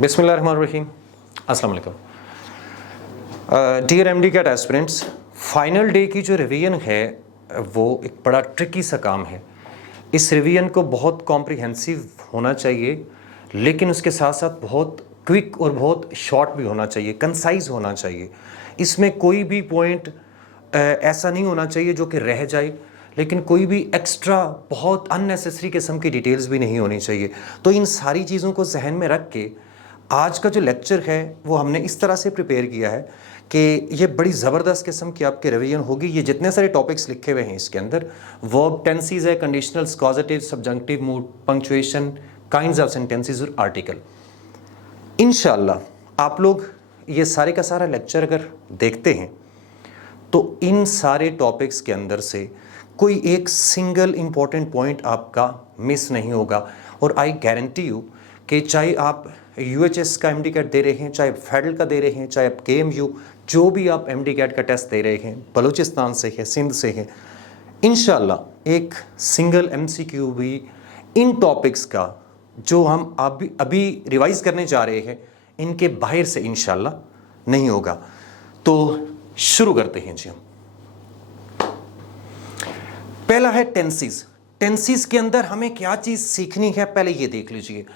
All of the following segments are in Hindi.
बिस्मिल्लाहिर्रहमानिर्रहीम, अस्सलाम वालेकुम। Dear MD CAT aspirants, final day की जो रिवीजन है वो एक बड़ा ट्रिकी सा काम है। इस रिवीजन को बहुत कॉम्प्रिहेंसिव होना चाहिए, लेकिन उसके साथ साथ बहुत क्विक और बहुत शॉर्ट भी होना चाहिए, कंसाइज होना चाहिए। इसमें कोई भी पॉइंट ऐसा नहीं होना चाहिए जो कि रह जाए, लेकिन कोई भी एक्स्ट्रा बहुत अननेसेसरी किस्म की डिटेल्स भी नहीं होनी चाहिए। तो इन सारी चीज़ों को जहन में रख के आज का जो लेक्चर है वो हमने इस तरह से प्रिपेयर किया है कि ये बड़ी ज़बरदस्त किस्म की आपकी रिवीजन होगी। ये जितने सारे टॉपिक्स लिखे हुए हैं इसके अंदर, वर्ब, टेंसेस है, conditionals, causative, subjunctive mood, punctuation, kinds of sentences और आर्टिकल। इंशाल्लाह आप लोग ये सारे का सारा लेक्चर अगर देखते हैं तो इन सारे टॉपिक्स के अंदर से कोई एक सिंगल इम्पॉर्टेंट पॉइंट आपका मिस नहीं होगा। और आई गारंटी यू कि चाहे आप यूएचएस का एमडी कैट दे रहे हैं, चाहे फेडरल का दे रहे हैं, चाहे आप केएमयू, जो भी आप एमडी कैट का टेस्ट दे रहे हैं, बलूचिस्तान से है, सिंध से है, इंशाल्लाह एक सिंगल एमसीक्यू भी इन टॉपिक्स का जो हम अभी रिवाइज करने जा रहे हैं इनके बाहर से इंशाल्लाह नहीं होगा। तो शुरू करते हैं जी। हम पहला है टेंसेस। टेंसेस के अंदर हमें क्या चीज़ सीखनी है पहले ये देख लीजिए।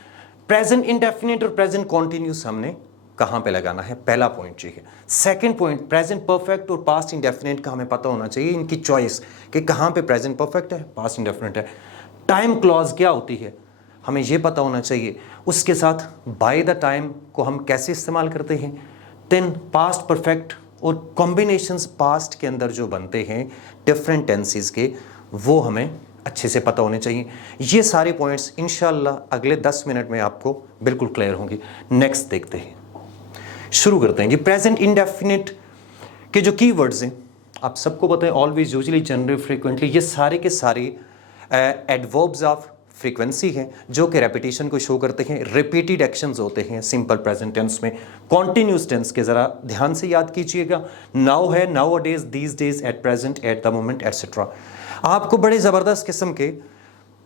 प्रेजेंट इंडेफिनिट और प्रेजेंट कॉन्टिन्यूस हमने कहाँ पे लगाना है, पहला पॉइंट ये है। सेकंड पॉइंट, प्रेजेंट परफेक्ट और पास्ट इंडेफिनिट का हमें पता होना चाहिए, इनकी चॉइस कि कहाँ पे प्रेजेंट परफेक्ट है, पास्ट इंडेफिनिट है। टाइम क्लॉज क्या होती है हमें ये पता होना चाहिए। उसके साथ बाय द टाइम को हम कैसे इस्तेमाल करते हैं। देन पास्ट परफेक्ट और कॉम्बिनेशंस पास्ट के अंदर जो बनते हैं डिफरेंट टेंसेस के, वो हमें अच्छे से पता होने चाहिए। ये सारे पॉइंट्स इंशाल्लाह अगले 10 मिनट में आपको बिल्कुल क्लियर होंगे। नेक्स्ट देखते हैं, शुरू करते हैं जी। प्रेजेंट इंडेफिनिट के जो कीवर्ड्स हैं आप सबको पता है, ऑलवेज, यूजुअली, जनरली, फ्रीक्वेंटली, ये सारे के सारे एडवर्ब्स ऑफ फ्रीक्वेंसी हैं जो कि रेपिटेशन को शो करते हैं। रिपीटेड एक्शंस होते हैं सिंपल प्रेजेंट टेंस में। कॉन्टिन्यूस टेंस के ज़रा ध्यान से याद कीजिएगा। नाउ है, now a days, these days, at present, at the moment, etcetera. आपको बड़े ज़बरदस्त किस्म के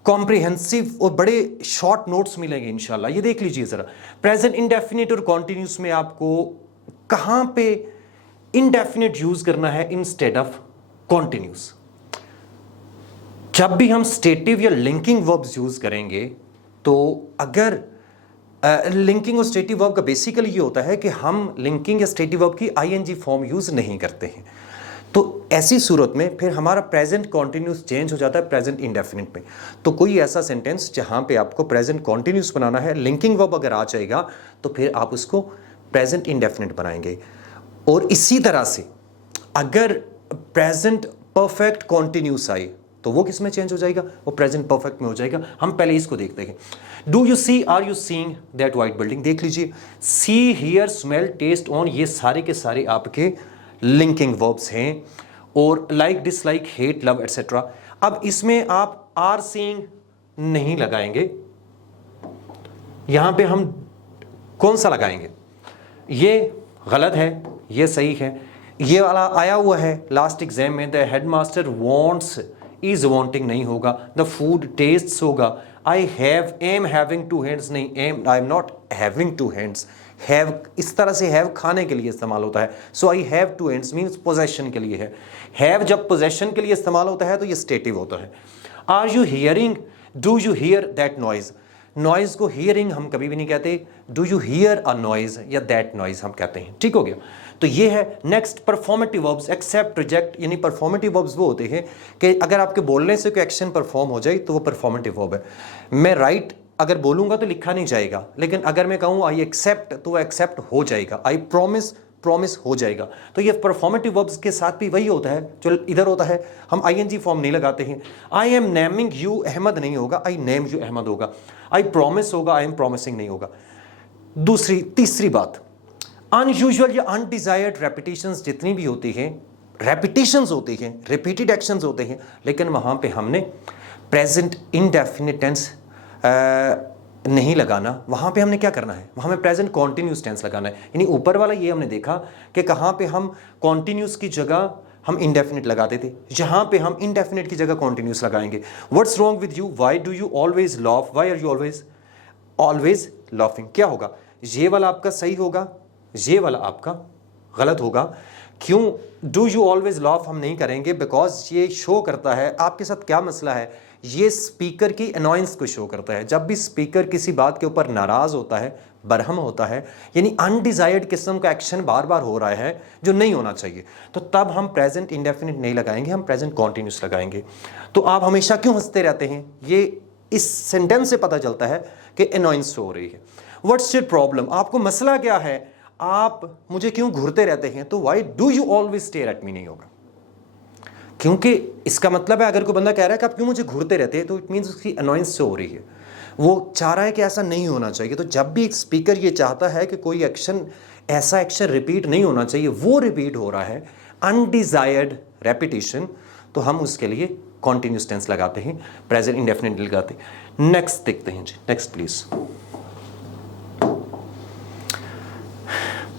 कॉम्प्रिहेंसिव और बड़े शॉर्ट नोट्स मिलेंगे इंशाल्लाह। ये देख लीजिए ज़रा, प्रेजेंट इंडेफिनिट और कॉन्टिन्यूस में आपको कहाँ पे इंडेफिनिट यूज़ करना है इंस्टेड ऑफ कॉन्टिन्यूस। जब भी हम स्टेटिव या लिंकिंग वर्ब्स यूज़ करेंगे तो अगर लिंकिंग और स्टेटिव वर्ब का बेसिकली ये होता है कि हम लिंकिंग या स्टेटिव वर्ब की आईएनजी फॉर्म यूज़ नहीं करते हैं। तो ऐसी सूरत में फिर हमारा प्रेजेंट कॉन्टिन्यूस चेंज हो जाता है प्रेजेंट इंडेफिनिट में। तो कोई ऐसा सेंटेंस जहां पे आपको प्रेजेंट कॉन्टिन्यूस बनाना है, लिंकिंग वर्ब अगर आ जाएगा तो फिर आप उसको प्रेजेंट इंडेफिनिट बनाएंगे। और इसी तरह से अगर प्रेजेंट परफेक्ट कॉन्टिन्यूस आए तो वो किस में चेंज हो जाएगा, वो प्रेजेंट परफेक्ट में हो जाएगा। हम पहले इसको देखते हैं। Do you see, are you seeing that white building, देख लीजिए। See, hear, smell, taste, own, ये सारे के सारे आपके लिंकिंग वर्ब्स हैं। और like, dislike, hate, love, etcetera. अब इसमें आप आर सीइंग नहीं लगाएंगे, यहां पे हम कौन सा लगाएंगे, ये गलत है, ये सही है। ये वाला आया हुआ है लास्ट एग्जाम में, the headmaster wants, is wanting नहीं होगा। द फूड टेस्ट्स होगा। I have, am having two hands नहीं, am, I am not having two hands. Have इस तरह से हैव खाने के लिए इस्तेमाल होता है। So I have two hands means possession के लिए है। हैव जब पोजेशन के लिए इस्तेमाल होता है तो ये स्टेटिव होता है। Are you hearing, do you hear that noise. Noise को हियरिंग हम कभी भी नहीं कहते, do you hear a noise या दैट नॉइज हम कहते हैं। ठीक हो गया। तो ये है। Next, performative verbs, accept, reject, यानी परफॉर्मेटिव वर्ब्स वो होते हैं कि अगर आपके बोलने से कोई एक्शन परफॉर्म हो जाए तो वो परफॉर्मेटिव वर्ब है। मैं राइट अगर बोलूंगा तो लिखा नहीं जाएगा, लेकिन अगर मैं कहूँ आई एक्सेप्ट तो वो एक्सेप्ट हो जाएगा। आई प्रॉमिस, प्रॉमिस हो जाएगा। तो ये परफॉर्मेटिव वर्ब्स के साथ भी वही होता है जो इधर होता है। हम आईएनजी फॉर्म नहीं लगाते हैं। I am naming you Ahmad नहीं होगा, आई नेम यू अहमद होगा। आई प्रॉमिस होगा, आई एम प्रॉमिसिंग नहीं होगा। तीसरी बात, अनयूजुअल या अनडिजायर्ड रेपिटेशंस जितनी भी होती हैं, रेपिटेशंस होती हैं, रिपीटेड एक्शंस होते हैं, लेकिन वहाँ पे हमने प्रेजेंट इंडेफिनिट टेंस नहीं लगाना। वहाँ पे हमने क्या करना है, वहाँ में प्रेजेंट कॉन्टिन्यूस टेंस लगाना है। यानी ऊपर वाला ये हमने देखा कि कहाँ पे हम कॉन्टिन्यूस की जगह हम इंडेफिनिट लगाते थे, जहाँ पे हम इंडेफिनिट की जगह कॉन्टिन्यूस लगाएंगे। What's wrong with you, why do you always laugh, why are you always laughing. क्या होगा, ये वाला आपका सही होगा, ये वाला आपका गलत होगा। क्यों? डू यू ऑलवेज लाफ हम नहीं करेंगे, बिकॉज ये शो करता है आपके साथ क्या मसला है। ये स्पीकर की अनॉयंस को शो करता है। जब भी स्पीकर किसी बात के ऊपर नाराज होता है, बरहम होता है, यानी अनडिजायर्ड किस्म का एक्शन बार बार हो रहा है जो नहीं होना चाहिए, तो तब हम प्रेजेंट इंडेफिनिट नहीं लगाएंगे, हम प्रेजेंट कॉन्टिन्यूस लगाएंगे। तो आप हमेशा क्यों हंसते रहते हैं, ये इस सेंटेंस से पता चलता है कि अनॉयंस हो रही है। व्हाट्स योर प्रॉब्लम, आपको मसला क्या है, आप मुझे क्यों घूरते रहते हैं, तो Y do you always stare at me नहीं होगा, क्योंकि इसका मतलब है अगर कोई बंदा कह रहा है कि आप क्यों मुझे घूरते रहते हैं, तो इट मीन्स उसकी अनॉयंस से हो रही है, वो चाह रहा है कि ऐसा नहीं होना चाहिए। तो जब भी एक स्पीकर ये चाहता है कि कोई एक्शन, ऐसा एक्शन रिपीट नहीं होना चाहिए, वो रिपीट हो रहा है, अनडिजायर्ड रेपिटेशन, तो हम उसके लिए कॉन्टिन्यूस टेंस लगाते हैं, प्रेजेंट इंडेफिनिट लगाते हैं। नेक्स्ट देखते हैं जी, next please.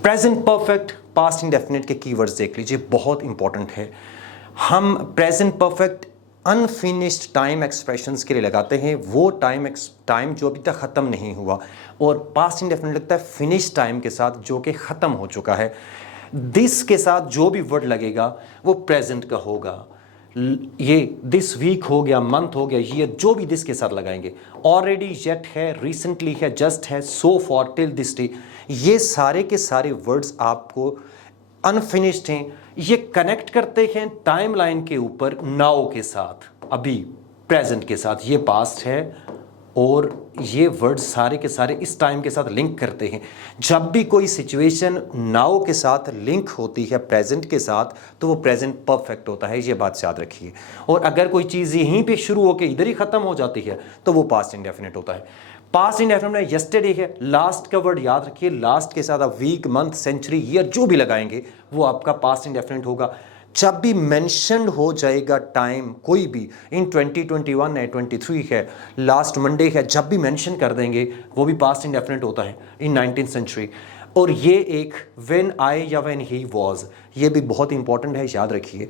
Present perfect, past indefinite के कीवर्ड्स देख लीजिए, बहुत इंपॉर्टेंट है। हम present perfect unfinished time expressions के लिए लगाते हैं, वो टाइम जो अभी तक ख़त्म नहीं हुआ, और पास्ट इंडेफिनिट लगता है फिनिश टाइम के साथ जो कि ख़त्म हो चुका है। दिस के साथ जो भी वर्ड लगेगा वो प्रेजेंट का होगा। ये दिस वीक हो गया, मंथ हो गया, ईयर, जो भी दिस के साथ लगाएंगे। ऑलरेडी, येट है, रिसेंटली है, जस्ट है, so for, till this day, ये सारे के सारे वर्ड्स आपको अनफिनिश्ड हैं। ये कनेक्ट करते हैं टाइमलाइन के ऊपर नाउ के साथ, अभी प्रेजेंट के साथ, ये पास्ट है, और ये वर्ड सारे के सारे इस टाइम के साथ लिंक करते हैं। जब भी कोई सिचुएशन नाउ के साथ लिंक होती है प्रेजेंट के साथ, तो वो प्रेजेंट परफेक्ट होता है, ये बात याद रखिए। और अगर कोई चीज़ यहीं पे शुरू होकर इधर ही ख़त्म हो जाती है, तो वो पास्ट इंडेफिनिट होता है। पास्ट इंडेफिनिट में यस्टरडे है, लास्ट का वर्ड याद रखिए, लास्ट के साथ आप वीक, मंथ, सेंचुरी, ईयर जो भी लगाएंगे वो आपका पास्ट इंडेफिनिट होगा। जब भी मेंशन्ड हो जाएगा टाइम कोई भी, इन 2021 है, 23 है, लास्ट मंडे है, जब भी मेंशन कर देंगे वो भी पास्ट इंडेफिनिट होता है इन 19th सेंचुरी। और ये एक व्हेन आई या व्हेन ही वाज, ये भी बहुत इंपॉर्टेंट है, याद रखिए।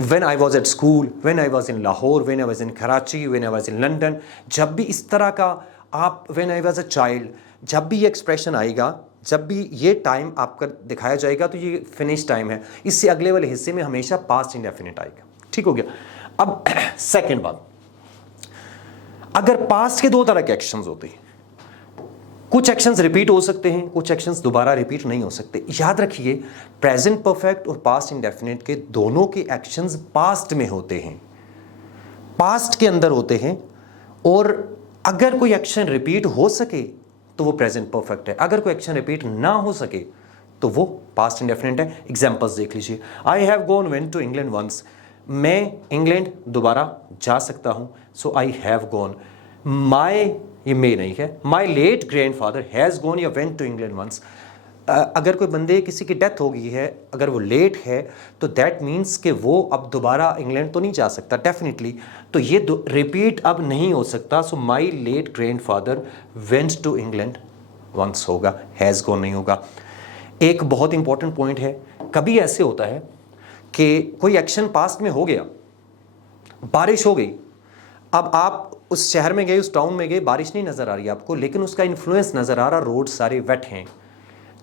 When I was at school, when I was in Lahore, when I was in Karachi, when I was in London, जब भी इस तरह का आप when I was a child, जब भी ये एक्सप्रेशन आएगा, जब भी ये टाइम आपका दिखाया जाएगा, तो ये फिनिश टाइम है, इससे अगले वाले हिस्से में हमेशा पास्ट इंडेफिनिट आएगा। ठीक हो गया। अब सेकंड बात, अगर पास्ट के दो तरह के एक्शंस होते हैं, कुछ एक्शंस रिपीट हो सकते हैं, कुछ एक्शंस दोबारा रिपीट नहीं हो सकते। याद रखिए, प्रेजेंट परफेक्ट और पास्ट इंडेफिनिट के दोनों के एक्शंस पास्ट में होते हैं, पास्ट के अंदर होते हैं, और अगर कोई एक्शन रिपीट हो सके तो वो प्रेजेंट परफेक्ट है, अगर कोई एक्शन रिपीट ना हो सके तो वो पास्ट इंडेफिनिट है। एग्जांपल्स देख लीजिए। I have gone went to England once, मैं इंग्लैंड दोबारा जा सकता हूं, सो आई हैव गॉन। माई, ये मे नहीं है, माई लेट ग्रैंडफादर हैज़ गॉन या वेंट टू इंग्लैंड वंस। अगर कोई बंदे किसी की डेथ हो गई है, अगर वो लेट है, तो दैट मीन्स कि वो अब दोबारा इंग्लैंड तो नहीं जा सकता डेफिनेटली, तो ये रिपीट अब नहीं हो सकता। So my late grandfather went to England once होगा, हैज़ गॉन नहीं होगा। एक बहुत इंपॉर्टेंट पॉइंट है, कभी ऐसे होता है कि कोई एक्शन पास्ट में हो गया, बारिश हो गई, अब आप उस शहर में गए, उस टाउन में गए, बारिश नहीं नज़र आ रही आपको, लेकिन उसका इन्फ्लुएंस नज़र आ रहा, रोड सारे वेट हैं।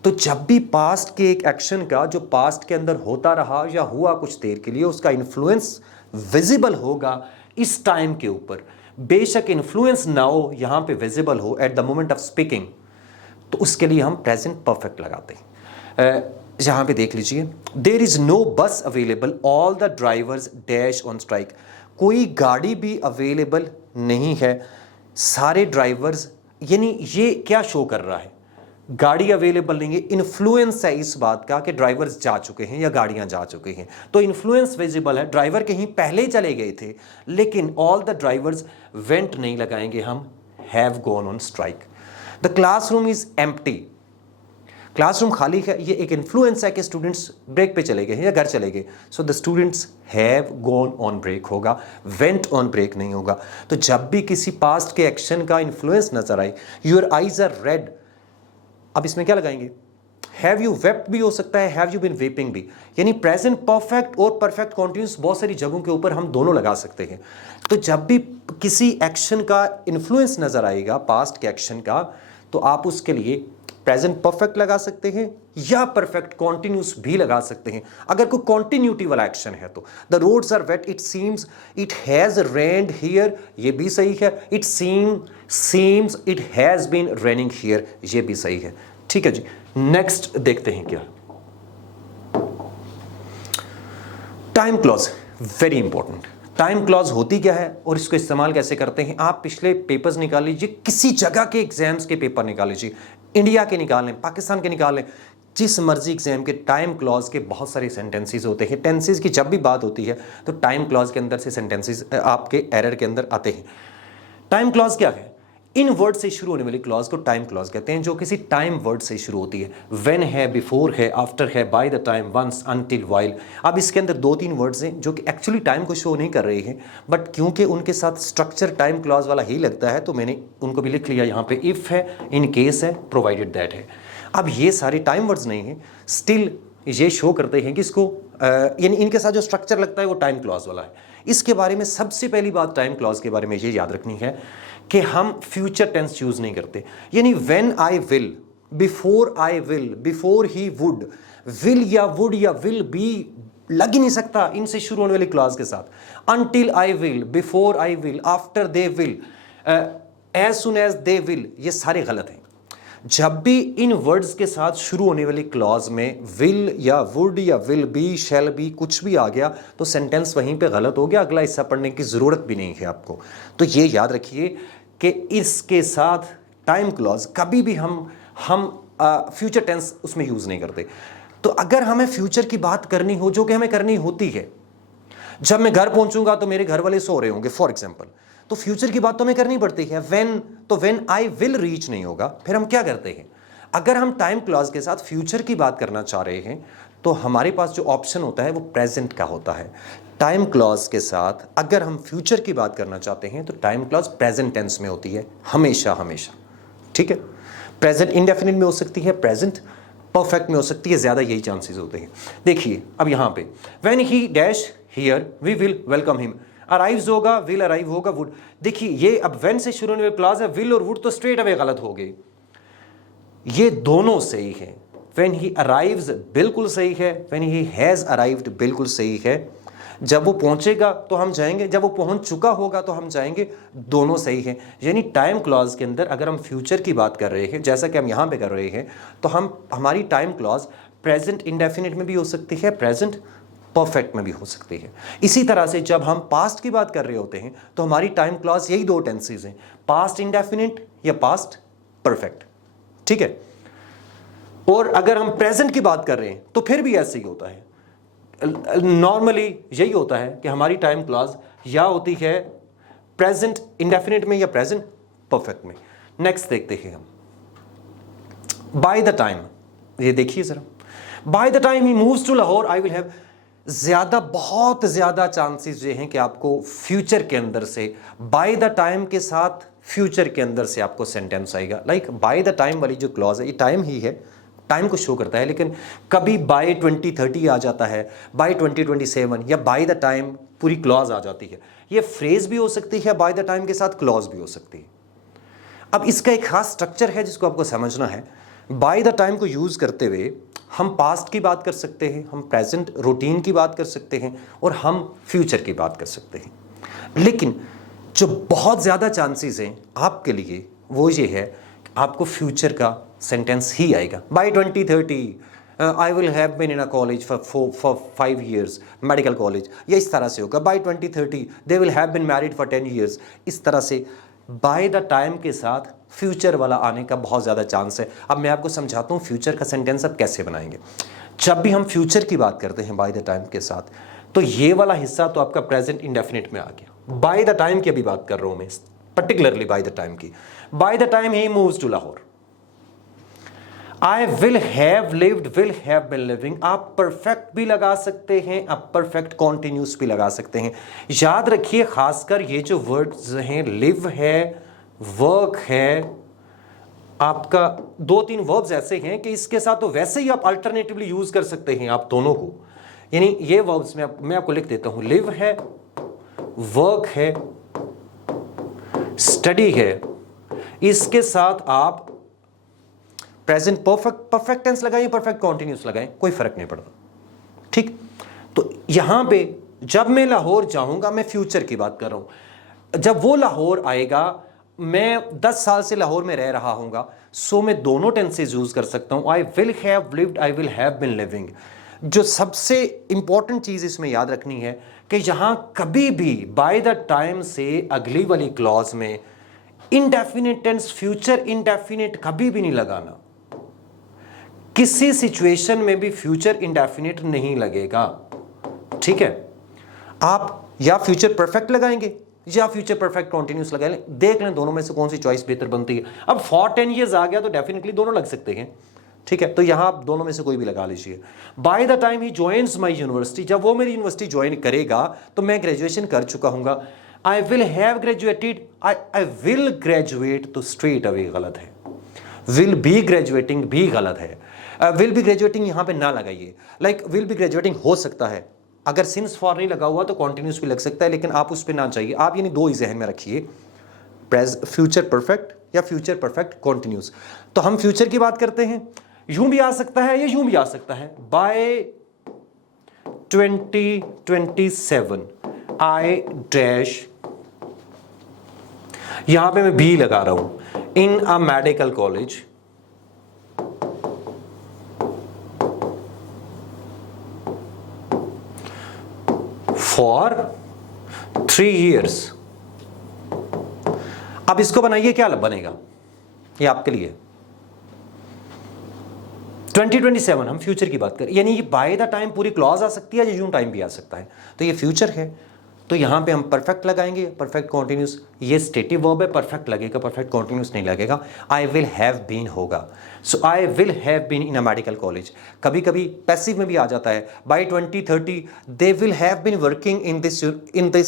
तो जब भी पास्ट के एक एक्शन का जो पास्ट के अंदर होता रहा या हुआ कुछ देर के लिए, उसका इन्फ्लुएंस विजिबल होगा इस टाइम के ऊपर, बेशक इन्फ्लुएंस ना हो यहाँ पे विजिबल हो at the moment of speaking, तो उसके लिए हम प्रेजेंट परफेक्ट लगाते हैं। यहाँ पे देख लीजिए, देयर इज नो बस available, all the drivers dash on strike, कोई गाड़ी भी अवेलेबल नहीं है, सारे ड्राइवर्स, यानी ये क्या शो कर रहा है, गाड़ी अवेलेबल नहीं है, इन्फ्लुएंस है इस बात का कि ड्राइवर्स जा चुके हैं या गाड़ियां जा चुके हैं, तो इन्फ्लुएंस विजिबल है, ड्राइवर कहीं पहले चले गए थे, लेकिन ऑल द ड्राइवर्स वेंट नहीं लगाएंगे हम, have gone on strike. The classroom is empty, classroom खाली है, ये एक इन्फ्लुएंस है कि स्टूडेंट्स ब्रेक पे चले गए हैं या घर चले गए, so the students have gone on break होगा, वेंट ऑन ब्रेक नहीं होगा। तो जब भी किसी पास्ट के एक्शन का इन्फ्लुएंस नजर आए, यूर आईज आर रेड, अब इसमें क्या लगाएंगे, हैव यू वेप्ट भी हो सकता है, हैव यू बीन वेपिंग भी, यानी प्रेजेंट परफेक्ट और परफेक्ट कॉन्टिन्यूस बहुत सारी जगहों के ऊपर हम दोनों लगा सकते हैं। तो जब भी किसी एक्शन का इन्फ्लुएंस नजर आएगा पास्ट के एक्शन का, तो आप उसके लिए प्रेजेंट परफेक्ट लगा सकते हैं या परफेक्ट कॉन्टिन्यूस भी लगा सकते हैं। अगर कोई कॉन्टिन्यूटी वाला एक्शन है तो the roads are wet, it seems, it has rained here, ये भी सही है। It seems it has been raining here, ये भी सही है। ठीक है जी, नेक्स्ट देखते हैं क्या, time clause, very important. Time clause होती क्या है और इसको इस्तेमाल कैसे करते हैं? आप पिछले पेपर्स निकाल लीजिए, किसी जगह के एग्जाम्स के पेपर निकाल लीजिए, इंडिया के निकाल लें, पाकिस्तान के निकाल लें, जिस मर्जी एग्जाम के टाइम क्लॉज के बहुत सारे सेंटेंसेस होते हैं। टेंसेस की जब भी बात होती है तो टाइम क्लॉज के अंदर से सेंटेंसेस आपके एरर के अंदर आते हैं। टाइम क्लॉज क्या है? इन वर्ड से शुरू होने वाली क्लॉज को टाइम क्लॉज कहते हैं, जो किसी टाइम वर्ड से शुरू होती है। व्हेन है, बिफोर है, आफ्टर है, by the time, once, until, while. अब इसके अंदर 2-3 वर्ड्स हैं जो कि एक्चुअली टाइम को शो नहीं कर रहे हैं, बट क्योंकि उनके साथ स्ट्रक्चर टाइम क्लॉज वाला ही लगता है तो मैंने उनको भी लिख लिया यहाँ पे। इफ है, इन केस है, प्रोवाइडेड दैट है। अब ये सारे टाइम वर्ड्स नहीं हैं, स्टिल ये शो करते हैं कि इसको यानी इनके साथ जो स्ट्रक्चर लगता है वो टाइम क्लॉज वाला है। इसके बारे में सबसे पहली बात टाइम क्लॉज के बारे में ये याद रखनी है कि हम फ्यूचर टेंस यूज नहीं करते। यानी when I will, before I will, before he would, will या वुड या विल बी लग ही नहीं सकता इनसे शुरू होने वाली क्लॉज के साथ। Until I will, before I will, after they will, as soon as they will, ये सारे गलत हैं। जब भी इन वर्ड्स के साथ शुरू होने वाली क्लॉज में विल या वुड या विल बी, शैल बी कुछ भी आ गया तो सेंटेंस वहीं पे गलत हो गया, अगला हिस्सा पढ़ने की ज़रूरत भी नहीं है आपको। तो ये याद रखिए कि इसके साथ टाइम क्लॉज कभी भी हम फ्यूचर टेंस उसमें यूज़ नहीं करते। तो अगर हमें फ्यूचर की बात करनी हो, जो कि हमें करनी होती है, जब मैं घर पहुंचूंगा तो मेरे घर वाले सो रहे होंगे फॉर एग्जाम्पल, तो फ्यूचर की बात तो हमें करनी पड़ती है। व्हेन आई विल रीच नहीं होगा, फिर हम क्या करते हैं? अगर हम टाइम क्लॉज के साथ फ्यूचर की बात करना चाह रहे हैं तो हमारे पास जो ऑप्शन होता है वो प्रेजेंट का होता है। टाइम क्लॉज के साथ अगर हम फ्यूचर की बात करना चाहते हैं तो टाइम क्लॉज प्रेजेंट टेंस में होती है हमेशा हमेशा। ठीक है, प्रेजेंट इंडेफिनिट में हो सकती है, प्रेजेंट परफेक्ट में हो सकती है, ज्यादा यही चांसेस होते हैं। देखिए अब यहां पे when he dash here we will welcome him, arrives होगा, विल अराइव होगा, वुड। देखिए ये अब व्हेन से शुरू होने वाली क्लॉज है, विल और वुड तो स्ट्रेट अवे गलत हो गए, ये दोनों सही है। व्हेन ही अराइव्स बिल्कुल सही है, व्हेन ही हैज अराइव्ड बिल्कुल सही है। जब वो पहुंचेगा तो हम जाएंगे, जब वो पहुंच चुका होगा तो हम जाएंगे, दोनों सही हैं। यानी टाइम क्लॉज के अंदर अगर हम फ्यूचर की बात कर रहे हैं, जैसा कि हम यहां पे कर रहे हैं, तो हमारी टाइम क्लॉज प्रेजेंट इंडेफिनिट में भी हो सकती है, प्रेजेंट परफेक्ट में भी हो सकती है। इसी तरह से जब हम पास्ट की बात कर रहे होते हैं तो हमारी टाइम क्लॉज यही 2 टेंसेज हैं, पास्ट इंडेफिनिट या पास्ट परफेक्ट। ठीक है, और अगर हम प्रेजेंट की बात कर रहे हैं तो फिर भी ऐसे ही होता है। नॉर्मली यही होता है कि हमारी टाइम क्लॉज या होती है प्रेजेंट इंडेफिनिट में या प्रेजेंट परफेक्ट में। नेक्स्ट देखते हैं हम बाय द टाइम। ये देखिए जरा, by the time he moves to Lahore I will have, बहुत ज्यादा चांसेस ये हैं कि आपको फ्यूचर के अंदर से बाय द टाइम के साथ फ्यूचर के अंदर से आपको सेंटेंस आएगा। लाइक बाय द टाइम वाली जो क्लॉज है ये टाइम ही है, टाइम को शो करता है, लेकिन कभी बाय 2030 आ जाता है, बाय 2027 या बाय द टाइम पूरी क्लॉज आ जाती है। ये फ्रेज भी हो सकती है, बाय द टाइम के साथ क्लॉज भी हो सकती है। अब इसका एक खास स्ट्रक्चर है जिसको आपको समझना है। बाय द टाइम को यूज करते हुए हम पास्ट की बात कर सकते हैं, हम प्रेजेंट रूटीन की बात कर सकते हैं और हम फ्यूचर की बात कर सकते हैं। लेकिन जो बहुत ज़्यादा चांसेस हैं आपके लिए वो ये है कि आपको फ्यूचर का सेंटेंस ही आएगा। By 2030 I will have been in a college for 5 years, medical college, या इस तरह से होगा। By 2030 they will have been married for 10 years। इस तरह से बाय द टाइम के साथ फ्यूचर वाला आने का बहुत ज़्यादा चांस है। अब मैं आपको समझाता हूँ फ्यूचर का सेंटेंस अब कैसे बनाएंगे। जब भी हम फ्यूचर की बात करते हैं बाय द टाइम के साथ, तो ये वाला हिस्सा तो आपका प्रेजेंट इंडेफिनिट में आ गया। बाय द टाइम की अभी बात कर रहा हूँ मैं, पर्टिकुलरली बाय द टाइम की। By the time he moves to Lahore, I will have lived, will have been living. आप परफेक्ट भी लगा सकते हैं, आप परफेक्ट कॉन्टिन्यूस भी लगा सकते हैं। याद रखिए खासकर ये जो वर्ड्स हैं, लिव है, वर्क है, आपका 2-3 वर्ब्स ऐसे हैं कि इसके साथ तो वैसे ही आप अल्टरनेटिवली यूज कर सकते हैं आप दोनों को। यानी ये वर्ब्स मैं आपको लिख देता हूं, लिव है, वर्क है, स्टडी है, इसके साथ आप प्रेजेंट परफेक्ट टेंस लगाएं, परफेक्ट कॉन्टिन्यूस लगाएं, कोई फर्क नहीं पड़ता। ठीक, तो यहां पे जब मैं लाहौर जाऊंगा, मैं फ्यूचर की बात कर रहा हूं, जब वो लाहौर आएगा, मैं 10 साल से लाहौर में रह रहा हूंगा, सो मैं दोनों टेंसेज यूज कर सकता हूं, I will have lived, I will have been living. जो सबसे इंपॉर्टेंट चीज इसमें याद रखनी है कि यहां कभी भी बाय द टाइम से अगली वाली क्लॉज में इंडेफिनिट टेंस, फ्यूचर इंडेफिनिट कभी भी नहीं लगाना। किसी सिचुएशन में भी फ्यूचर इंडेफिनिट नहीं लगेगा। ठीक है, आप या फ्यूचर परफेक्ट लगाएंगे या फ्यूचर परफेक्ट कॉन्टिन्यूस लगाएंगे, देख लें दोनों में से कौन सी चॉइस बेहतर बनती है। अब फॉर 10 ईयर्स आ गया तो डेफिनेटली दोनों लग सकते हैं। ठीक है, तो यहां आप दोनों में से कोई भी लगा लीजिए। By the time he joins my university, जब वो मेरी यूनिवर्सिटी ज्वाइन करेगा तो मैं ग्रेजुएशन कर चुका हूंगा। I will have graduated, I will graduate, तो स्ट्रेट अवे गलत है। विल बी ग्रेजुएटिंग भी गलत है। विल बी ग्रेजुएटिंग यहां पे ना लगाइए। लाइक विल बी ग्रेजुएटिंग हो सकता है, अगर सिंस फॉर नहीं लगा हुआ तो कॉन्टिन्यूस भी लग सकता है, लेकिन आप उस पर ना चाहिए। आप यानी दो ही जहन में रखिए, फ्यूचर परफेक्ट या फ्यूचर परफेक्ट कॉन्टिन्यूस। तो हम फ्यूचर की बात करते हैं, यूं भी आ सकता है या यूं भी आ सकता है। बाय 2027 आई डैश, यहां पे मैं भी लगा रहा हूं, in a medical college for 3 years। अब इसको बनाइए, क्या बनेगा, ये आपके लिए 2027, हम फ्यूचर की बात करें, यानी ये बाय द टाइम पूरी क्लॉज आ सकती है या यूं टाइम भी आ सकता है, तो ये फ्यूचर है, तो यहां पे हम परफेक्ट लगाएंगे, परफेक्ट कॉन्टिन्यूस। ये स्टेटिव वर्ब है, परफेक्ट लगेगा, परफेक्ट कॉन्टिन्यूस नहीं लगेगा। आई विल हैव बीन होगा, so I will have been in a medical college. कभी कभी पैसिव में भी आ जाता है, by 2030 they will have been working in this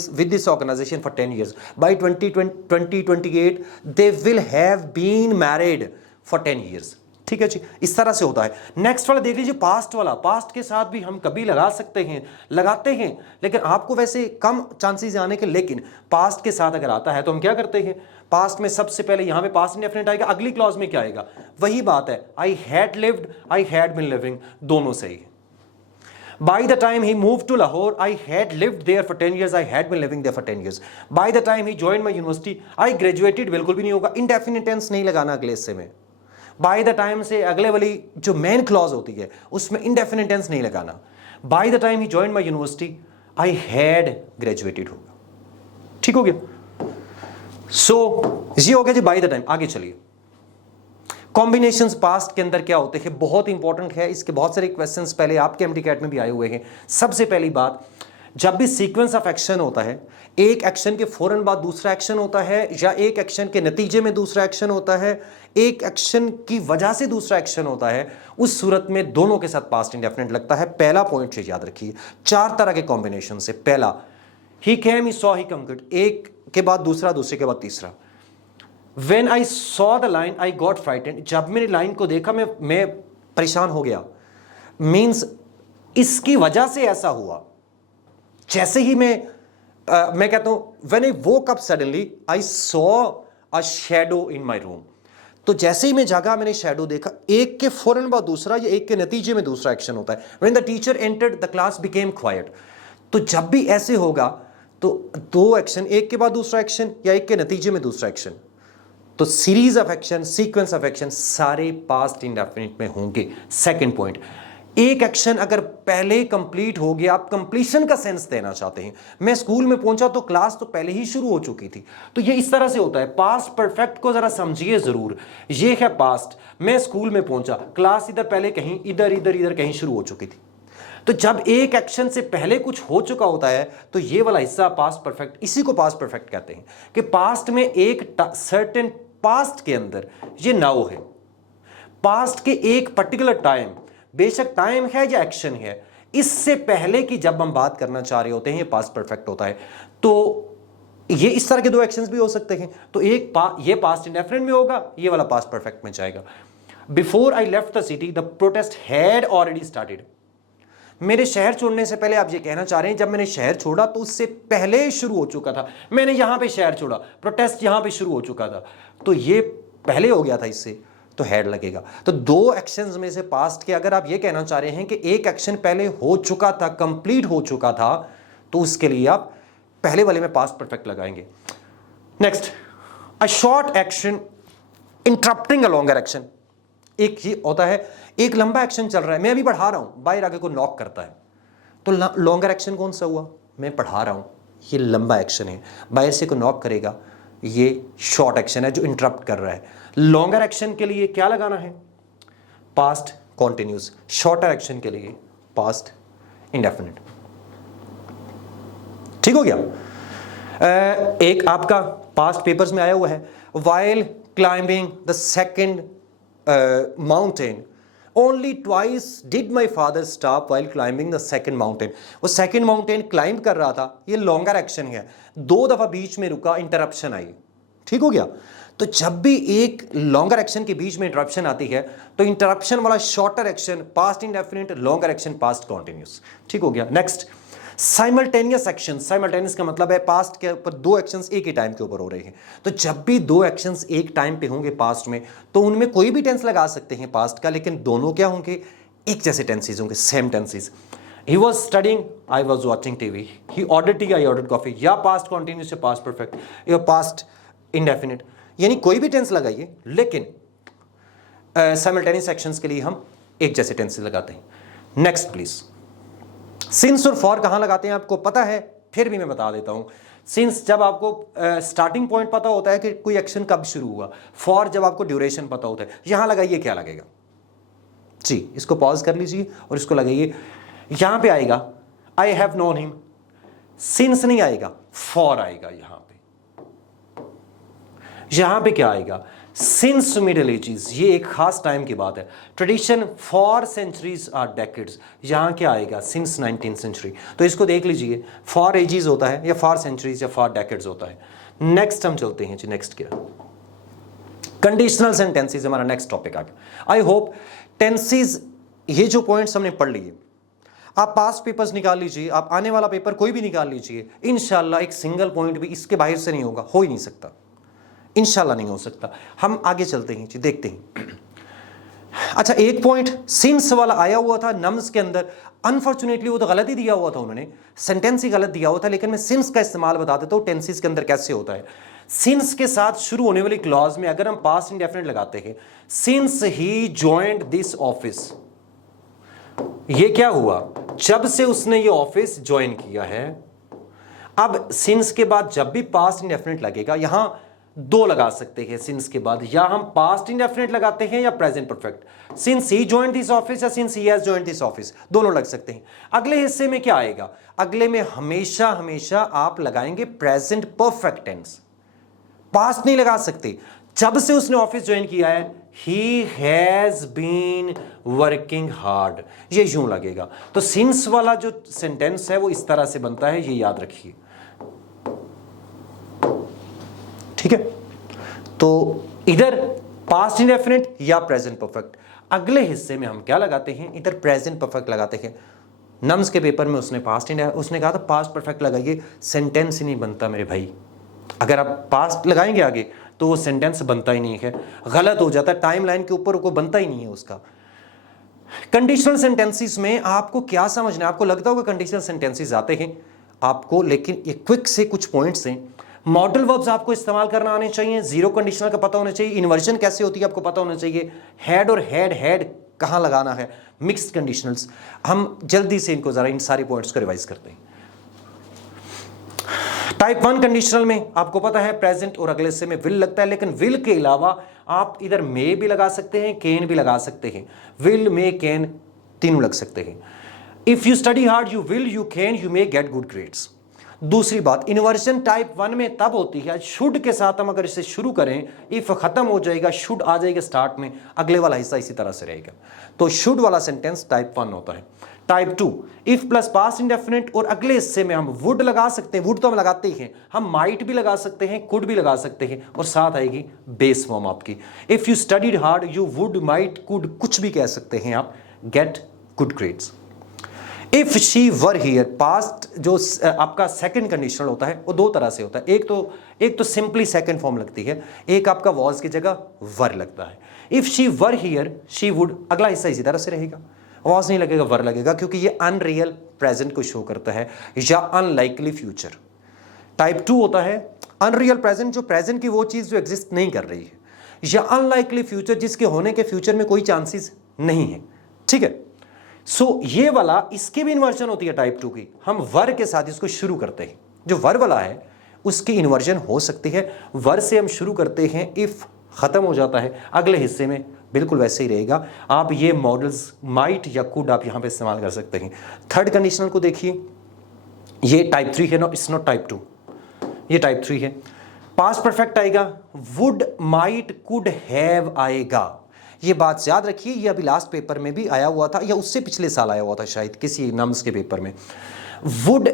with this organisation for 10 years। By 2028 they will have been married for 10 years। ठीक है जी, इस तरह से होता है। नेक्स्ट वाला देख लीजिए, पास्ट वाला। पास्ट के साथ भी हम कभी लगा सकते हैं, लगाते हैं, लेकिन आपको वैसे कम चांसेस आने के, लेकिन पास्ट के साथ अगर आता है तो हम क्या करते हैं, पास्ट में सबसे पहले यहां पे पास्ट इंडेफिनिट आएगा, अगली क्लॉज में क्या आएगा, वही बात है, I had lived, I had been living, दोनों सही है। By the time he moved to Lahore, I had lived there for 10 years, I had been living there for 10 years. By the time he joined my university, I graduated, बिल्कुल भी नहीं होगा, indefinite tense नहीं लगाना अगले हिस्से में। बाय द टाइम से अगले वाली जो मेन क्लॉज होती है उसमें इंडेफिनिट टेंस नहीं लगाना। Bye the time he join my university, I had graduated होगा। ठीक हो गया, सो ये हो गया जी बाय द टाइम। आगे चलिए, कॉम्बिनेशंस पास्ट के अंदर क्या होते हैं, बहुत इंपॉर्टेंट है, इसके बहुत सारे क्वेश्चंस पहले आपके एमटीकैट में भी आए हुए हैं। सबसे पहली बात, जब भी सीक्वेंस ऑफ एक्शन होता है, एक एक्शन के फौरन बाद दूसरा एक्शन होता है, या एक एक्शन के नतीजे में दूसरा एक्शन होता है, एक एक्शन की वजह से दूसरा एक्शन होता है, उस सूरत में दोनों के साथ पास्ट इंडेफिनिट लगता है। पहला पॉइंट याद रखिए, 4 तरह के कॉम्बिनेशन से। पहला, ही केम, ही सॉ, ही कमकेड, एक के बाद दूसरा, दूसरे के बाद तीसरा। When I saw the line, I got frightened, जब मैंने लाइन को देखा मैं परेशान हो गया, मीन्स इसकी वजह से ऐसा हुआ। जैसे ही मैं कहता हूं when I woke up suddenly I saw a shadow in my room, तो जैसे ही मैं जागा मैंने शैडो देखा, एक के फौरन बाद दूसरा या एक के नतीजे में दूसरा एक्शन होता है। When the teacher entered the class became quiet, तो जब भी ऐसे होगा तो दो एक्शन, एक के बाद दूसरा एक्शन या एक के नतीजे में दूसरा एक्शन, तो series of action, sequence of action सारे पास्ट इंडेफिनिट में होंगे। सेकंड पॉइंट, एक एक्शन अगर पहले कंप्लीट हो गया, आप कंप्लीशन का सेंस देना चाहते हैं। मैं स्कूल में पहुंचा तो क्लास तो पहले ही शुरू हो चुकी थी, तो ये इस तरह से होता है। पास्ट परफेक्ट को जरा समझिए जरूर। ये है पास्ट, मैं स्कूल में पहुंचा, क्लास इधर पहले कहीं इधर इधर इधर कहीं शुरू हो चुकी थी। तो जब एक एक्शन से पहले कुछ हो चुका होता है तो ये वाला हिस्सा पास्ट परफेक्ट, इसी को पास्ट परफेक्ट कहते हैं कि पास्ट में एक सर्टेन पास्ट के अंदर ये नाउ है, पास्ट के एक पर्टिकुलर टाइम, बेशक टाइम है या एक्शन है, इससे पहले की जब हम बात करना चाह रहे होते हैं ये पास्ट परफेक्ट होता है। तो ये इस तरह के दो एक्शंस भी हो सकते हैं। तो एक ये पास्ट इंडेफिनिट में होगा, ये वाला पास्ट परफेक्ट में जाएगा। Before I left the city the protest had already started, मेरे शहर छोड़ने से पहले, आप ये कहना चाह रहे हैं जब मैंने शहर छोड़ा तो उससे पहले शुरू हो चुका था। मैंने यहां पे शहर छोड़ा, प्रोटेस्ट यहां पे शुरू हो चुका था, तो ये पहले हो गया था इससे। तो हैड लगेगा। तो दो एक्शंस में से पास्ट के अगर आप ये कहना चाह रहे हैं कि एक एक्शन पहले हो चुका था, कंप्लीट हो चुका था, तो उसके लिए आप पहले वाले में पास्ट परफेक्ट लगाएंगे। Next, a short action interrupting a longer action. एक ही होता है, एक लंबा एक्शन चल रहा है, मैं अभी पढ़ा रहा हूं, बाहर आके कोई नॉक करता है, तो लॉन्गर एक्शन कौन सा हुआ? मैं पढ़ा रहा हूं, ये लंबा एक्शन है, बाहर से कोई नॉक करेगा, ये शॉर्ट एक्शन है जो इंटरप्ट कर रहा है। लॉन्गर एक्शन के लिए क्या लगाना है? Past continuous. शॉर्टर एक्शन के लिए पास्ट इंडेफिनिट। ठीक हो गया? एक आपका पास्ट पेपर्स में आया हुआ है, while climbing the second mountain only twice did my father stop while climbing the second mountain. वो सेकेंड माउंटेन क्लाइंब कर रहा था, ये लॉन्गर एक्शन है, 2 दफा बीच में रुका, इंटरप्शन आई। ठीक हो गया? तो जब भी एक लॉन्गर एक्शन के बीच में इंटरप्शन आती है तो इंटरप्शन वाला shorter action past indefinite, longer action past continuous. ठीक हो गया? Next, simultaneous action. साइमल्टेनियस का मतलब है पास्ट के ऊपर 2 एक्शंस एक ही टाइम के ऊपर हो रहे हैं। तो जब भी 2 एक्शंस एक टाइम पे होंगे पास्ट में, तो उनमें कोई भी टेंस लगा सकते हैं पास्ट का, लेकिन दोनों क्या होंगे? एक जैसे टेंसेज होंगे, same tenses. He was studying, I was watching TV. He ordered tea, I ordered coffee. या पास्ट कॉन्टिन्यूस या पास्ट परफेक्ट या पास्ट इंडेफिनिट, यानी कोई भी टेंस लगाइए, लेकिन साइमल्टेनियस एक्शंस के लिए हम एक जैसे टेंस लगाते हैं। नेक्स्ट प्लीज, सिंस और फॉर कहां लगाते हैं आपको पता है, फिर भी मैं बता देता हूं। सिंस जब आपको स्टार्टिंग पॉइंट पता होता है कि कोई एक्शन कब शुरू हुआ, फॉर जब आपको ड्यूरेशन पता होता है। यहां लगाइए, क्या लगेगा जी? इसको पॉज कर लीजिए और इसको लगाइए। यहां पे आएगा I have known him, since नहीं आएगा, फॉर आएगा। यहां पे क्या आएगा? सिंस मिडिल एजेस, ये एक खास टाइम की बात है। Tradition for centuries or decades, यहां क्या आएगा? Since 19th century. तो इसको देख लीजिए, फॉर एजेस होता है या फॉर सेंचुरीज या फॉर डेकेड्स होता है। नेक्स्ट हम चलते हैं जी, नेक्स्ट क्या? कंडीशनल सेंटेंसेस हमारा नेक्स्ट टॉपिक आ गया। आई होप टेंसेस, ये जो पॉइंट्स हमने पढ़ लिए, आप पास्ट पेपर्स निकाल लीजिए, आप आने वाला पेपर कोई भी निकाल लीजिए, इंशाल्लाह एक सिंगल पॉइंट भी इसके बाहर से नहीं होगा, हो ही नहीं सकता, इंशाल्लाह नहीं हो सकता। हम आगे चलते हैं जी, देखते हैं। अच्छा, एक पॉइंट सिंस वाला आया हुआ था नम्स के अंदर, अनफॉर्चुनेटली वो तो गलत ही दिया हुआ था, उन्होंने सेंटेंस ही गलत दिया हुआ था, लेकिन मैं सिंस का इस्तेमाल बता देता हूं टेंसेस के अंदर कैसे होता है। सिंस के साथ शुरू होने वाली क्लॉज में अगर हम पास्ट इंडेफिनिट लगाते हैं, since he joined this office, ये क्या हुआ? जब से उसने ये ऑफिस ज्वाइन किया है। अब सिंस के बाद जब भी पास्ट इंडेफिनिट लगेगा, यहां 2 लगा सकते हैं सिंस के बाद, या हम पास्ट इंडेफिनिट लगाते हैं या present perfect. Since he joined this office या since he has joined this office, दोनों लग सकते हैं। अगले हिस्से में क्या आएगा? अगले में हमेशा हमेशा आप लगाएंगे प्रेजेंट परफेक्ट टेंस, पास्ट नहीं लगा सकते। जब से उसने ऑफिस ज्वाइन किया है, he has been working hard, ये यूं लगेगा। तो सिंस वाला जो सेंटेंस है वो इस तरह से बनता है, ये याद रखिए, ठीक है? तो इधर पास्ट इंडेफिनिट या प्रेजेंट परफेक्ट। अगले हिस्से में हम क्या लगाते हैं? इधर प्रेजेंट परफेक्ट लगाते हैं। नम्स के पेपर में उसने उसने कहा था पास्ट परफेक्ट लगाइए, सेंटेंस ही नहीं बनता मेरे भाई। अगर आप पास्ट लगाएंगे आगे तो वो सेंटेंस बनता ही नहीं है, गलत हो जाता है, टाइम लाइन के ऊपर को बनता ही नहीं है उसका। कंडीशनल सेंटेंसेस में आपको क्या समझना है? आपको लगता होगा कंडीशनल सेंटेंसेस आते हैं आपको, लेकिन ये क्विक से कुछ पॉइंट्स हैं। मॉडल वर्ब्स आपको इस्तेमाल करना आने चाहिए, जीरो कंडीशनल का पता होना चाहिए, इन्वर्जन कैसे होती है आपको पता होना चाहिए, हेड और हेड कहां लगाना है, मिक्स्ड कंडीशनल्स। हम जल्दी से इनको जरा इन सारे पॉइंट्स को रिवाइज करते हैं। टाइप 1 कंडीशनल में आपको पता है प्रेजेंट और अगले से में विल लगता है, लेकिन विल के अलावा आप इधर मे भी लगा सकते हैं, कैन भी लगा सकते हैं। विल, मे, कैन तीनों लग सकते हैं। If you study hard you will, you can, you may get good grades. दूसरी बात, इन्वर्जन टाइप 1 में तब होती है, शुड के साथ हम अगर इसे शुरू करें, इफ खत्म हो जाएगा, शुड आ जाएगा स्टार्ट में, अगले वाला हिस्सा इसी तरह से रहेगा। तो शुड वाला सेंटेंस टाइप 1 होता है। Type 2, if plus past indefinite और अगले हिस्से में हम वुड लगा सकते हैं, वुड तो हम लगाते ही हैं, हम माइट भी लगा सकते हैं, कुड भी लगा सकते हैं, और साथ आएगी बेस फॉर्म आपकी। If you studied hard, you would, might, could, कुछ भी कह सकते हैं आप, get good grades. If she were here, past जो आपका सेकंड कंडीशनल होता है वो दो तरह से होता है, एक तो सिंपली सेकंड फॉर्म लगती है, एक आपका वॉज की जगह वर लगता है। If she were here she would, अगला हिस्सा इसी तरह से रहेगा, वॉज नहीं लगेगा वर लगेगा, क्योंकि ये अनरियल प्रेजेंट को शो करता है या अनलाइकली फ्यूचर। टाइप 2 होता है अनरियल प्रेजेंट, जो प्रेजेंट की वो चीज जो एग्जिस्ट नहीं कर रही है, या अनलाइकली फ्यूचर, जिसके होने के फ्यूचर में कोई चांसेस नहीं है। ठीक है, सो ये वाला इसकी भी इन्वर्जन होती है टाइप 2 की, हम वर के साथ इसको शुरू करते हैं। जो वर वाला है उसकी इन्वर्जन हो सकती है, वर से हम शुरू करते हैं, इफ खत्म हो जाता है, अगले हिस्से में बिल्कुल वैसे ही रहेगा। आप ये मॉडल्स माइट या कुड आप यहां पे इस्तेमाल कर सकते हैं। थर्ड कंडीशनल को देखिए, ये टाइप 3 है, इट्स नॉट टाइप 2, ये टाइप 3 है। पास्ट परफेक्ट आएगा, वुड माइट कुड हैव आएगा। ये बात याद रखिए, ये अभी लास्ट पेपर में भी आया हुआ था, या उससे पिछले साल आया हुआ था शायद किसी नम्स के पेपर में। वुड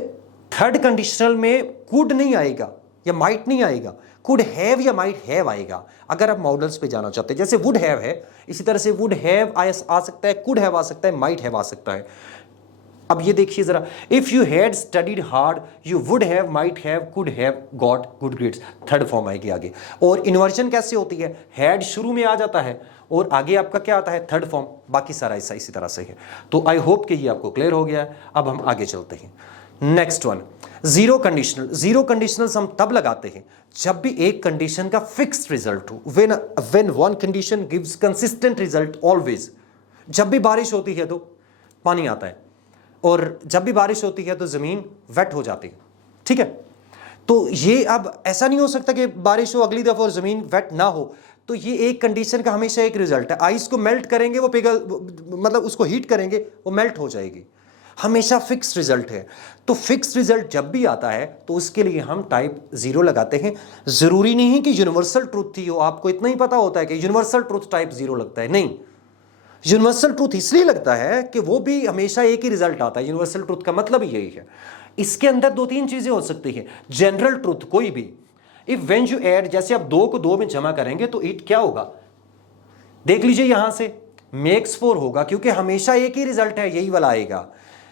थर्ड कंडीशनल में कुड नहीं आएगा या माइट नहीं आएगा, कुड हैव या माइट हैव आएगा। अगर आप मॉडल्स पे जाना चाहते हैं, जैसे वुड हैव है, इसी तरह से वुड हैव आ सकता है, कुड हैव आ सकता है, माइट हैव आ सकता है। अब ये देखिए जरा, if you had studied hard you would have, might have, could have got good grades, third form आएगी आगे। और इन्वर्जन कैसे होती है, हैड शुरू में आ जाता है और आगे आपका क्या आता है, थर्ड फॉर्म, बाकी सारा ऐसा इसी तरह से है। तो आई होप कि ये आपको क्लियर हो गया है। अब हम आगे चलते हैं। Next one, zero conditional. Zero conditionals हम तब लगाते हैं जब भी एक कंडीशन का फिक्स्ड रिजल्ट हो, when one condition gives consistent result always. जब भी बारिश होती है तो पानी आता है, और जब भी बारिश होती है तो जमीन वेट हो जाती है। ठीक है, तो ये अब ऐसा नहीं हो सकता कि बारिश हो अगली दफा और जमीन वेट ना हो। तो ये एक कंडीशन का हमेशा एक रिजल्ट है। आइस को मेल्ट करेंगे, वो पिघल, मतलब उसको हीट करेंगे, वो मेल्ट हो जाएगी, हमेशा फिक्स्ड रिजल्ट है। तो फिक्स्ड रिजल्ट जब भी आता है तो उसके लिए हम टाइप 0 लगाते हैं। जरूरी नहीं है कि यूनिवर्सल ट्रूथ ही हो, आपको इतना ही पता होता है कि यूनिवर्सल ट्रूथ टाइप 0 लगता है, नहीं। यूनिवर्सल ट्रूथ इसलिए लगता है कि वो भी हमेशा एक ही रिजल्ट आता है। यूनिवर्सल ट्रूथ का मतलब ही यही है। इसके अंदर दो तीन चीजें हो सकती है। जनरल ट्रूथ कोई भी, इफ व्हेन यू ऐड, जैसे आप 2 को 2 में जमा करेंगे तो इट क्या होगा, देख लीजिए यहां से मेक्स 4 होगा, क्योंकि हमेशा एक ही रिजल्ट है, यही वाला आएगा।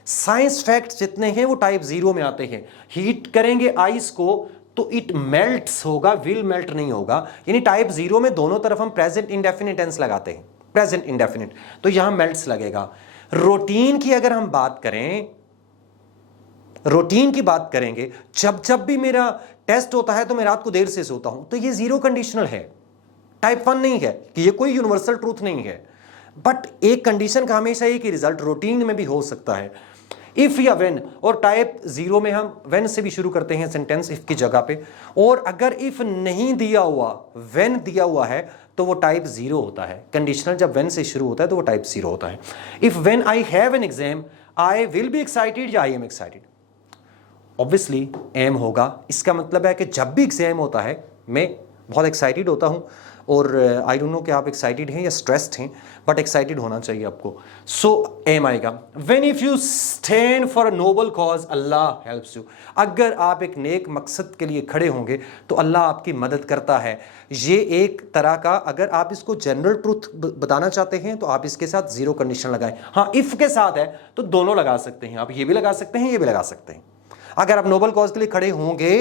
साइंस फैक्ट जितने हैं वो टाइप 0 में आते हैं। हीट करेंगे आइस को तो इट मेल्ट्स होगा, विल मेल्ट नहीं होगा। यानी टाइप 0 में दोनों तरफ हम प्रेजेंट इंडेफिनिट टेंस लगाते हैं, प्रेजेंट इंडेफिनिट, तो यहां मेल्ट्स लगेगा। रूटीन की अगर हम बात करें, रूटीन की बात करेंगे, जब भी मेरा टेस्ट होता है तो मैं रात को देर से सोता हूं, तो ये 0 कंडीशनल है, टाइप 1 नहीं है, कि ये कोई यूनिवर्सल ट्रूथ नहीं है। बट एक कंडीशन का हमेशा एक ही रिजल्ट रूटीन में भी हो सकता है, इफ या व्हेन। और टाइप 0 में हम व्हेन से भी शुरू करते हैं सेंटेंस, इफ की जगह पे। और अगर इफ नहीं दिया हुआ, व्हेन दिया हुआ है, तो वो टाइप 0 होता है। कंडीशनल जब व्हेन से शुरू होता है तो वो टाइप 0 होता है। If when I have an exam I will be excited या I am excited, obviously am होगा। इसका मतलब है कि जब भी एग्जाम होता है मैं बहुत एक्साइटेड होता हूं। और आई डोंट नो कि आप एक्साइटेड हैं या स्ट्रेस्ड हैं, बट एक्साइटेड होना चाहिए आपको। सो एम आएगा। When if you stand for a noble cause Allah helps you, अगर आप एक नेक मकसद के लिए खड़े होंगे तो अल्लाह आपकी मदद करता है। ये एक तरह का, अगर आप इसको जनरल ट्रूथ बताना चाहते हैं तो आप इसके साथ 0 कंडीशन लगाएं। हाँ, इफ के साथ है तो दोनों लगा सकते हैं, आप ये भी लगा सकते हैं, ये भी लगा सकते हैं। अगर आप नोबल कॉज के लिए खड़े होंगे,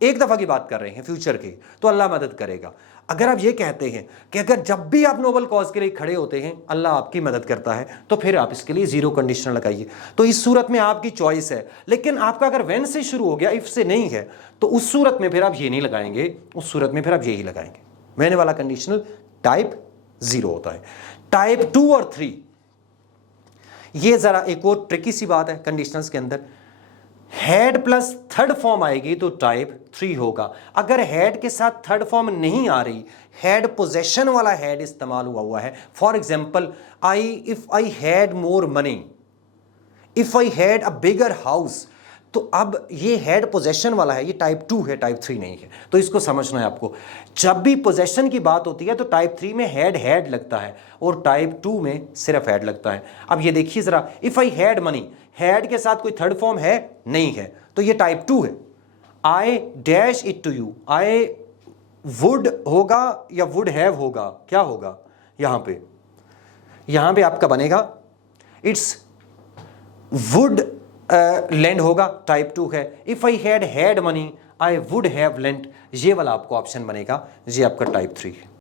एक दफा की बात कर रहे हैं फ्यूचर की, तो अल्लाह मदद करेगा। अगर आप ये कहते हैं कि अगर जब भी आप नोबल कॉज के लिए खड़े होते हैं अल्लाह आपकी मदद करता है, तो फिर आप इसके लिए 0 कंडीशन लगाइए। तो इस सूरत में आपकी चॉइस है। लेकिन आपका अगर व्हेन से शुरू हो गया, इफ से नहीं है, तो उस सूरत में फिर आप ये नहीं लगाएंगे, उस सूरत में फिर आप यही लगाएंगे। मैंने वाला कंडीशनल टाइप 0 होता है। टाइप 2 और 3, ये जरा एक और ट्रिकी सी बात है कंडीशनल्स के अंदर। हैड प्लस थर्ड फॉर्म आएगी तो टाइप 3 होगा। अगर हैड के साथ थर्ड फॉर्म नहीं आ रही, हैड पोजेशन वाला हैड इस्तेमाल हुआ है, for example if I had more money, if I had a bigger house, तो अब ये हैड पोजेशन वाला है, ये टाइप 2 है, टाइप 3 नहीं है। तो इसको समझना है आपको। जब भी पोजेशन की बात होती है तो टाइप 3 में हैड लगता है और टाइप 2 में सिर्फ हैड लगता है। अब ये देखिए जरा, if I had money, had के साथ कोई थर्ड फॉर्म है नहीं है, तो ये टाइप 2 है। I dash it to you, I would होगा या वुड हैव होगा, क्या होगा यहां पे आपका बनेगा, इट्स वुड लैंड होगा, टाइप 2 है। If I had money I would have lent, ये वाला आपको ऑप्शन बनेगा, ये आपका टाइप 3 है।